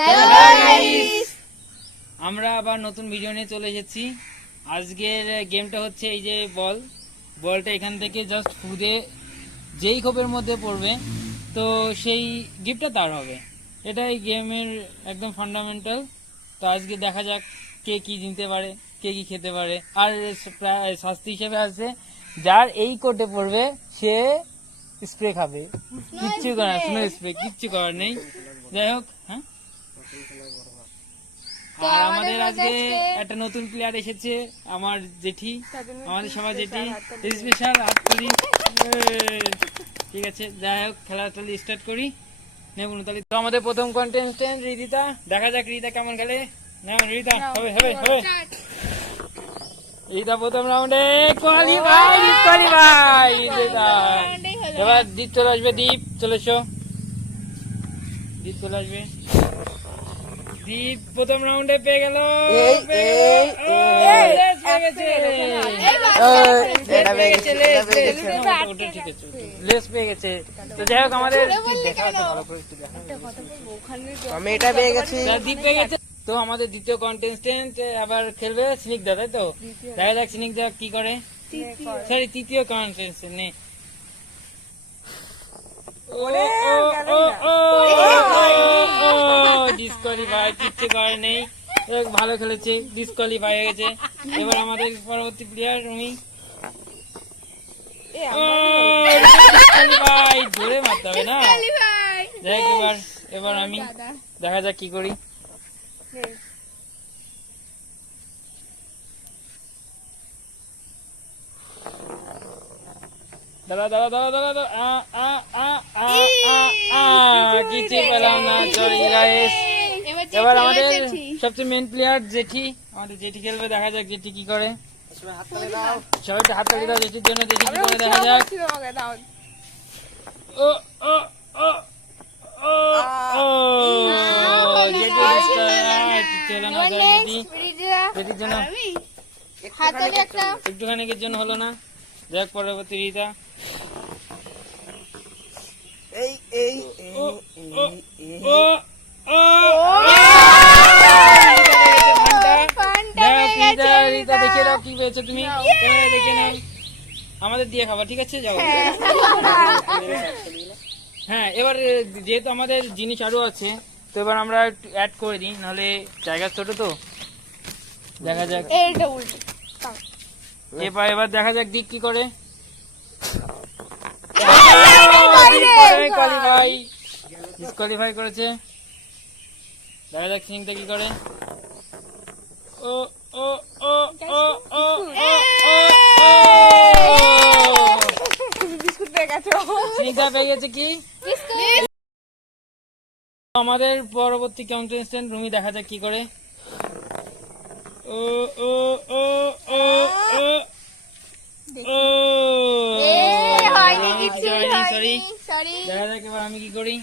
Hello guys, আমরা আবার নতুন ভিডিও নিয়ে চলে এসেছি। আজকের গেমটা হচ্ছে এই যে বলটা এখান থেকে জাস্ট ফুদে যেই খোপের মধ্যে পড়বে তো সেই গিফটটা তার হবে। এটা এই গেমের একদম ফান্ডামেন্টাল। তো আজকে দেখা যাক কে কি জিততে পারে, কে কি খেতে পারে। আর শাস্তি হিসেবে আছে যার এই কোটে পড়বে সে স্প্রে খাবে। কিচ্ছু করার স্নো স্প্রে কিচ্ছু করার নেই। যাই হোক, হ্যাঁ। আর আমাদের আজকে একটা নতুন প্লেয়ার এসেছে, আমার জেঠি, আমাদের সবার জেঠি। স্পেশাল হাত করি। ঠিক আছে, যাই হোক খেলাটা স্টার্ট করি। নেবুন তাহলে। তো আমাদের প্রথম কন্টেস্টেন্ট রিদিতা, দেখা যাক রিদিতা কেমন খেলে। নেবুন রিদিতা, হবে হবে হবে। রিদিতা প্রথম রাউন্ডে কোয়ালিফাই। এবার দীপ চলে আসবে। দীপ চলে এসো। দীপ চলে আসবে। দীপ প্রথম রাউন্ডে পেয়ে গেল। লেস পেয়ে গেছে। তো যাই হোক আমাদের আমি এটা পেয়ে গেছি। দীপ পেয়ে গেছে। তো আমাদের দ্বিতীয় কন্টেস্টেন্ট আবার খেলবে স্নিগ্ধা, তাই তো? দেখা যাক স্নিগ্ধা কি করে। সরি, তৃতীয় কন্টেস্টেন্ট নে। ডিসকোয়ালিফাই, কিচ্ছু করে নেই। ভালো খেলেছে, ডিসকোয়ালিফাই হয়ে গেছে। এবার আমাদের পরবর্তী প্লেয়ার রুমি। ধরে মারতে হবে না। দেখ এবার আমি, দেখা যাক কি করি। কিছু পেলাম না, সরি গাইস। এবার আমাদের সবচেয়ে মেন প্লেয়ার জেঠি, আমাদের জেঠি খেলবে। দেখা যাক জেঠি কি করে। সবাইটা হাত তালি দাও জেঠির জন্য। জেঠি কি করে দেখা যাক। ও ও ও ও ও জেঠি চলো না জেঠির জন্য একটুখানিকের জন্য হলো না। দেখ পরবর্তী রিতা। দেখিয়ে দাও কি পেয়েছো তুমি, দেখে নাও। আমাদের দিয়ে খাবার, ঠিক আছে? যাও। হ্যাঁ, এবার যেহেতু আমাদের জিনিস আরো আছে তো এবার আমরা একটু অ্যাড করে দিই, নাহলে জায়গা ছোট তো। দেখা যাক এবার দেখা যাক দিক কি করে। ডিসকোয়ালিফাই করেছে। দেখা যাক সিংটা কি করে। ও ও ও ও ও সিংটা পেয়ে গেছে কি। আমাদের পরবর্তী কন্টেস্টেন্ট রুমি, দেখা যাক কি করে। ও ও ও ও ও সরি। দেখা যাক এবার আমি কি করি।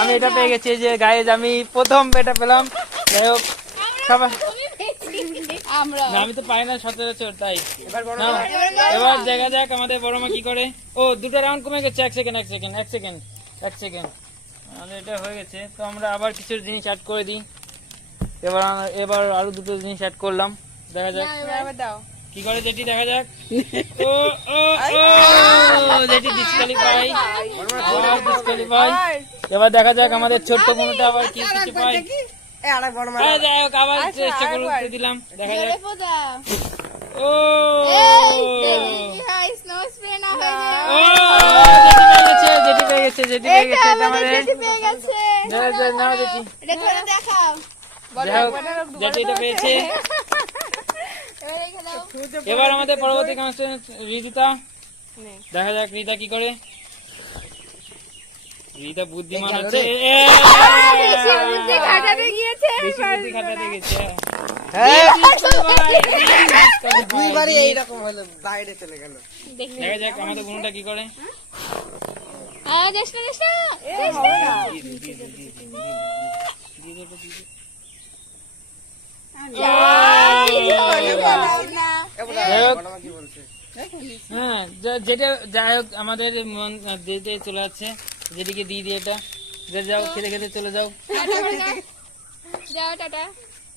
আমি এটা পেয়ে গেছি যে গাইজ, আমি প্রথম এটা পেলাম। যাই হোক খাবার আমি তো পাই না সচরাচর, তাই। এবার দেখা যাক আমাদের বড় মা কি করে। ও, দুটো রাউন্ড কমে গেছে। এক সেকেন্ড আমাদের এটা হয়ে গেছে। তো আমরা আবার কিছু জিনিস অ্যাড করে দিই। এবার আরো দুটো জিনিস অ্যাড করলাম। দেখা যাক কি করে জেঠি, দেখা যাক। ও ও ও জেঠি ডিসকোয়ালিফাই। এবার দেখা যাক আমাদের ছোট্ট বোনটা আবার কি কিছু পায়। যাই হোক আবার চেষ্টা করে দিলাম, দেখা যাক। ও জেঠি পেয়ে গেছে। জেঠি পেয়েছে। এবার আমাদের পরবর্তী কন্টেস্টেন্ট রিদিতা, দেখা যাক রিতা কি করে। রিতা বুদ্ধিমান আছে। খাটাতে গেছে। দেখা যাক আমাদের বোনটা কি করে। যাই হোক, হ্যাঁ যেটা যাই হোক আমাদের মন দিতে চলে যাচ্ছে, যেদিকে দিয়ে দিয়ে এটা যাও খেতে খেতে চলে যাও। যাও টাটা।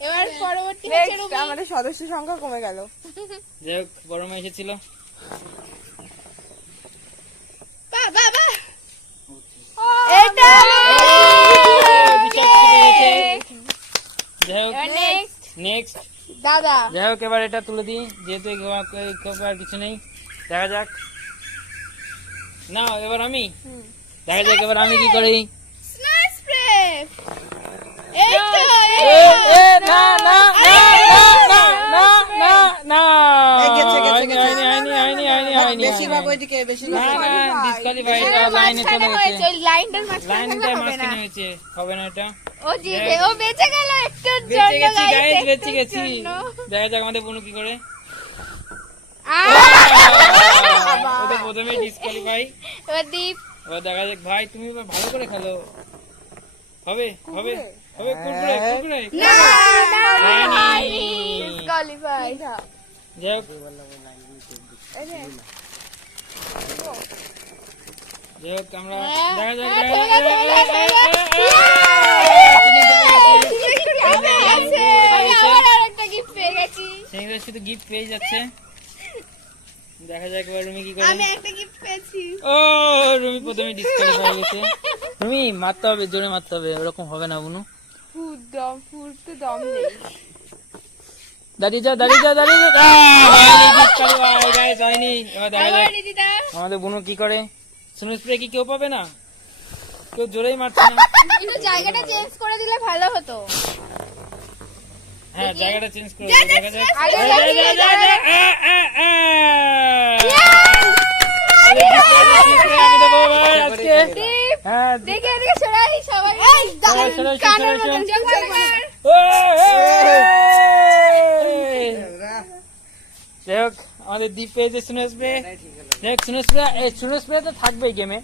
এবার পরবর্তী Next, আমাদের সদস্য সংখ্যা কমে গেল। যাই হোক বড় মা এসেছিল, বাবা এটা বিষাক্ত পেয়েছে। যাই হোক নেক্সট নেক্সট, দাদা। যাই হোক এবার এটা তুলে দিই, যেহেতু আর কিছু নেই। দেখা যাক, না এবার আমি, দেখা যাক এবার আমি কি করি। Snow spray. এই তো না না না না না না না, গেছে, গেছে, হয়নি, গেছে। হয়নি, হয়নি, হয়নি, হয়নি, হয়নি, বেশিরভাগ হয়নি। ওইদিকে, বেশিরভাগ না না ডিসকালিফাই, লাইনে চলে গেছে, লাইনটার মাঝখানে লাইনটা হবে না। মাঝখানে হয়েছে, হবে না এটা। ও জিতে, ও বেঁচে গেল একটুর বেঁচে জন্য গেছি guys, গাইস, একটুর বেঁচে গেছি। জন্য। দেখা যাক আমাদের বোন কি করে। ও তো প্রথমে ডিসকালিফাই। এবার দীপ। এবার দেখা যাক ভাই, তুমি এবার ভালো করে খেলো। হবে হবে হবে, কুরকুরে কুরকুরে। হয়নি। ডিসকোয়ালিফাই। যাই হোক, যাই হোক আমরা দেখা যাক, হ্যাঁ, দেখা থেমে যাক, গেছে, থেমে গেছে, থেমে গেছে। আবার আরেকটা gift পেয়ে গেছি। সিংহরা শুধু গিফট পেয়ে যাচ্ছে। দেখা যাক এবার রুমি কি করে। আমি একটা gift পেয়েছি। ও রুমি প্রথমে ডিসকালিফাই হয়ে গেছে। রুমি মারতে হবে, জোরে মারতে হবে, ওরকম হবে না বুনু। ফুলতে দম নেই। দাঁড়িয়ে যা, দাঁড়িয়ে যা, দাঁড়িয়ে যা। হয়নি, disqualify, guys, হয়নি। এবার দেখা আবার যাক দিদিটা। আমাদের বুনু কি করে। স্নো স্প্রে কি কেউ পাবে না? কেউ জোরেই মারছে না। একটু জায়গাটা চেঞ্জ করে দিলে ভালো হতো। হ্যাঁ জায়গাটা চেঞ্জ করে যা, দাও, যা, দেখা যাক। আগে যা, লাগিয়ে যা, যা, দাও। যা, আরে disqualify, আমি দেবো ভাই আজকে। দীপ, হ্যাঁ, দেখে এদিকে সরাই সবাই। সরাই, সরাই, কানের সরাই, মতন সরাই। চকচক কর। যাই হোক আমাদের দ্বীপ পেয়েছে স্নো স্প্রে। দেখ স্নো স্প্রে, এই স্নো স্প্রে তো থাকবেই গেমে,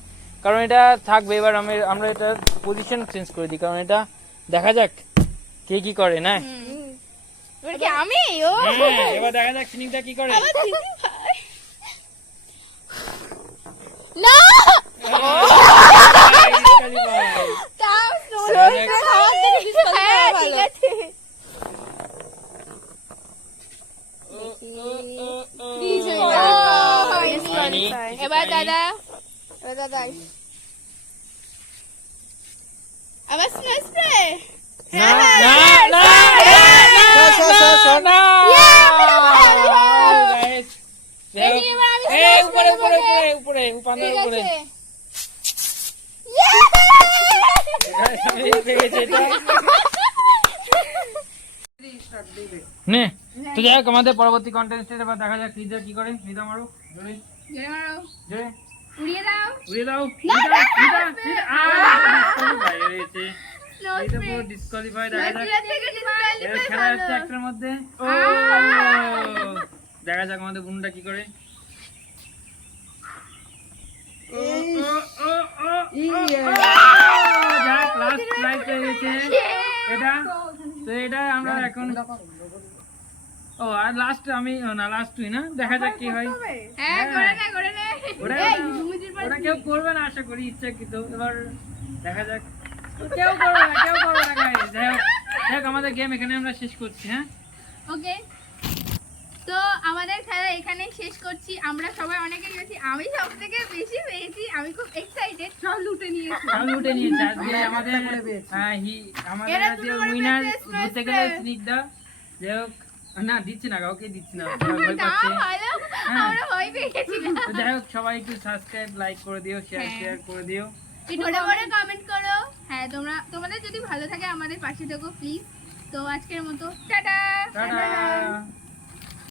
কারণ এটা থাকবে। এবার আমরা এটা পজিশন চেঞ্জ করে দিই, কারণ এটা দেখা যাক কে কি করে না। এবার কি আমি? ও হ্যাঁ এবার দেখা যাক সিনিংটা কি করে। আমার দিদি ভাই। না! তাও দেখা যাক। আমার থেকে disqualify হ্যাঁ, ঠিক আছে। ও, হয়নি। হয়নি। এবার দাদা। এবার দাদা। আবার স্নো স্প্রে। না না না না। Guys, যাই হোক। দেখি এবার আমি এই smash উপরে করবো উপরে রে। উপরে উপরে উপানের ঠিক উপরে। আছে। Guys, আমি পেয়ে গেছি এটা। নে তো যাই হোক আমাদের পরবর্তী কন্টেস্টেন্ট এবার দেখা যাক রিজা কি করে। রিজা মারো জোরে জোরে মারো। জোরে উড়িয়ে দাও। উড়িয়ে দাও। না, রিজা না, রিজা না, রিজা ডিসকোয়ালিফাই হয়েছে। স্নো এটা স্প্রে। পুরো ডিসকোয়ালিফাই। দেখা যাক থেকে disqualify এবার খেলা ভালো। হচ্ছে একটার মধ্যে। ও দেখা যাক আমাদের বুনটা কি করে। যাক লাস্ট প্রাইজ পেয়ে গেছে এটা। তো এটা আমরা এখন ও আর লাস্ট আমি না লাস্ট তুই না, দেখা যাক কি হয়। হ্যাঁ, করে নে, করে নে। ওরা এই, ঘুমুজির পর ওরা কেউ করবে না আশা করি ইচ্ছাকৃত। এবার দেখা যাক কেউ করবে না, কেউ করবে না guys। যাই হোক দেখ আমাদের গেম এখানে আমরা শেষ করছি। হ্যাঁ ওকে, তো আমাদের খেলা এখানে শেষ করছি। আমরা সবাই অনেকে গেছি, আমি সব থেকে বেশি পেয়েছি। আমি খুব এক্সাইটেড, সব লুটে নিয়েছি। আমি উঠে নিয়েছি আজকে আমাদের আমাদের এরা আজকে দুটো করে উইনার পেয়েছে, ধরতে গেলে স্নিগ্ধা। যাই হোক না দিচ্ছি না, কাউকে দিচ্ছি না, ওরা ভয় না, পাচ্ছে। ভালো, হ্যাঁ। আমরা ভয় পেয়ে গেছি। তো যাই হোক সবাই একটু সাবস্ক্রাইব লাইক করে দিও, হ্যাঁ। শেয়ার করে দিও। একটু করে কমেন্ট করো। হ্যাঁ, তোমাদের যদি ভালো থাকে আমাদের পাশে থেকো প্লিজ। তো আজকের মতো টাটা। টাটা।